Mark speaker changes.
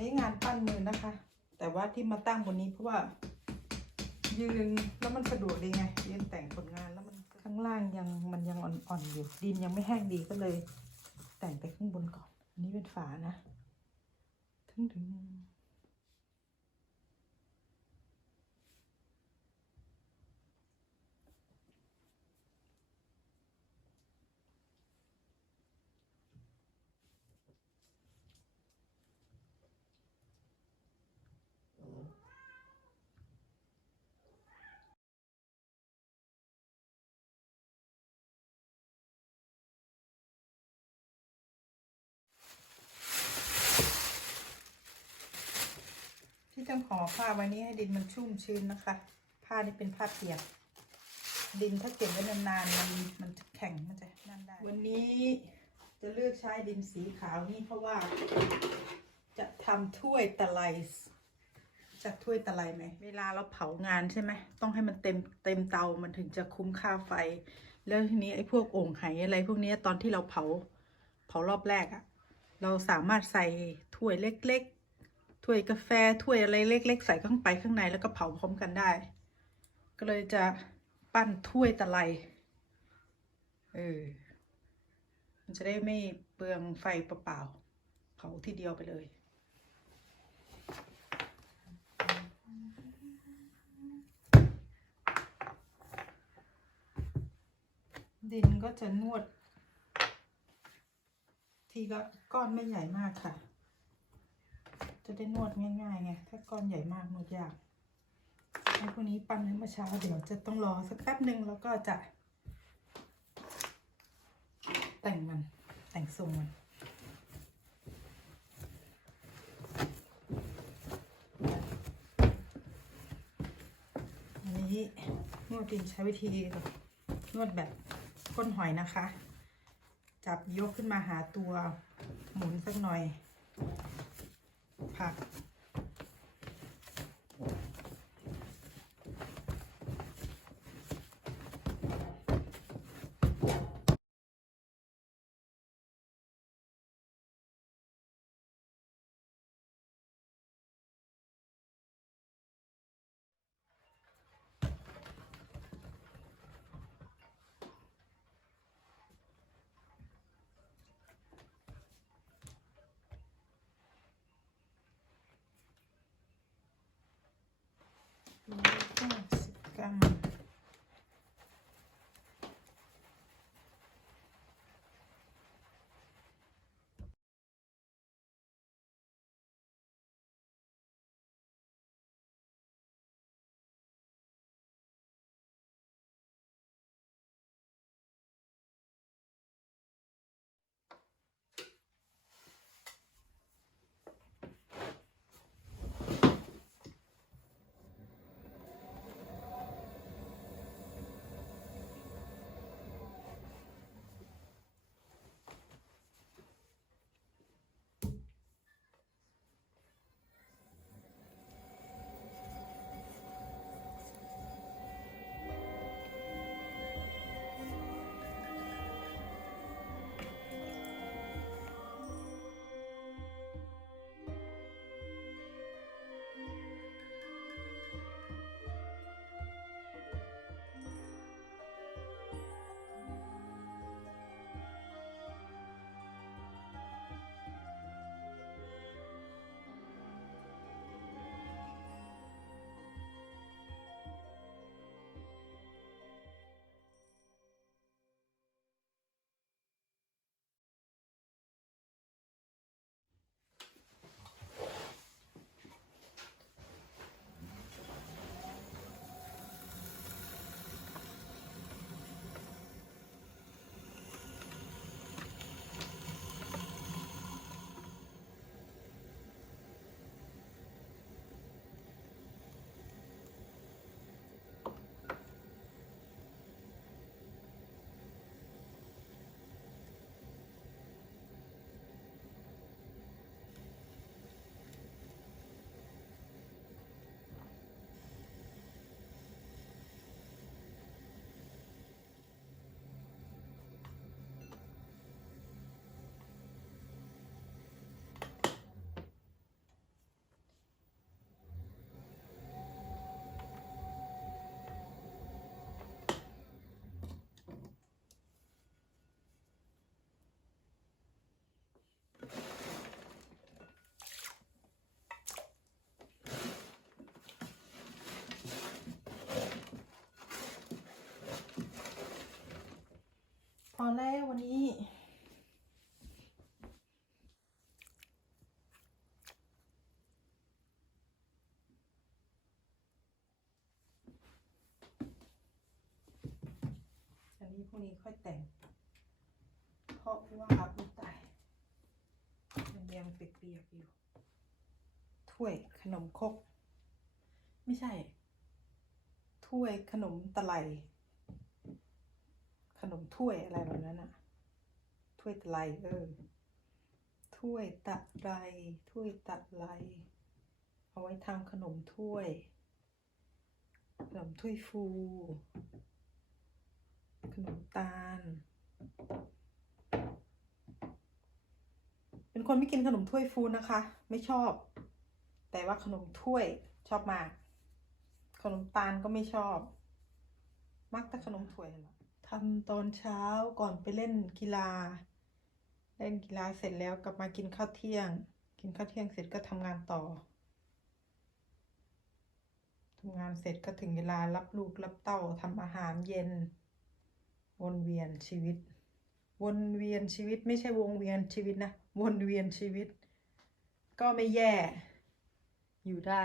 Speaker 1: นี้งานปั้นมือนะคะ แต่ว่าที่มาตั้งบนนี้เพราะว่า ยืนแล้วมันสะดวกดีไงยืนแต่งผลงานแล้วมันข้างล่างยังมันยังอ่อนๆอยู่ ดินยังไม่แห้งดีก็เลย แต่งไปข้างบนก่อน อันนี้เป็นฝานะถึงถึง ที่ต้องห่อผ้าไว้นี้ให้ดินมันชุ่มชื้นนะคะ ผ้านี่เป็นผ้าเปียก ดินถ้าเก็บไว้นานๆมันมันจะแข็งมันจะนั่นได้ วันนี้จะเลือกใช้ดินสีขาวนี่เพราะว่า จะทำถ้วยตะไลจากถ้วยตะไลไหม เวลาเราเผางานใช่ไหม ต้องให้มันเต็มเต็มเตา มันถึงจะคุ้มค่าไฟ แล้วทีนี้ไอ้พวกโอ่งไหอะไรพวกนี้ตอนที่เราเผาเผารอบแรกอะเราสามารถใส่ถ้วยเล็ก ถ้วยกาแฟถ้วยอะไรเล็ก ๆ ใส่ข้างไปข้างในแล้วก็เผาพร้อมกันได้ ก็เลยจะปั้นถ้วยตะไลเออมันจะได้ไม่เปลืองไฟเปล่าๆเผาทีเดียวไปเลยดินก็จะนวด ทีละก้อนไม่ใหญ่มากค่ะ จะได้นวดง่ายๆไง ถ้าก้อนใหญ่มากนวดยากไอ้พวกนี้ปั้นเมื่อเช้าเดี๋ยวจะต้องรอสักแป๊บหนึ่งแล้วก็จะ แต่งมัน แต่งทรงมันอันนี้นวดดินใช้วิธีนวดแบบก้นหอยนะคะ จับยกขึ้นมาหาตัวหมุนสักหน่อย ผลัก อนแล้ววันนี้ อันนี้พรุ่งนี้ค่อยแต่ง เพราะว่าอุยตายมันยังเปียกๆอยู่ ถ้วยขนมครกไม่ใช่ ถ้วยขนมตะไล นมถ้วยอะไรแบบนั้นอะถ้วยตะไลเออถ้วยตะไลถ้วยตะไลเอาไว้ทำขนมถ้วย ขนมถ้วยฟู ขนมตาล เป็นคนไม่กินขนมถ้วยฟูนะคะ ไม่ชอบ แต่ว่าขนมถ้วยชอบมาก ขนมตาลก็ไม่ชอบ มักแต่ขนมถ้วยนั่นแหละ ทำตอนเช้าก่อนไปเล่นกีฬา เล่นกีฬาเสร็จแล้วกลับมากินข้าวเที่ยง กินข้าวเที่ยงเสร็จก็ทำงานต่อทำงานเสร็จก็ถึงเวลารับลูกรับเต้าทำอาหารเย็น วนเวียนชีวิต วนเวียนชีวิตไม่ใช่วงเวียนชีวิตนะ วนเวียนชีวิต ก็ไม่แย่ อยู่ได้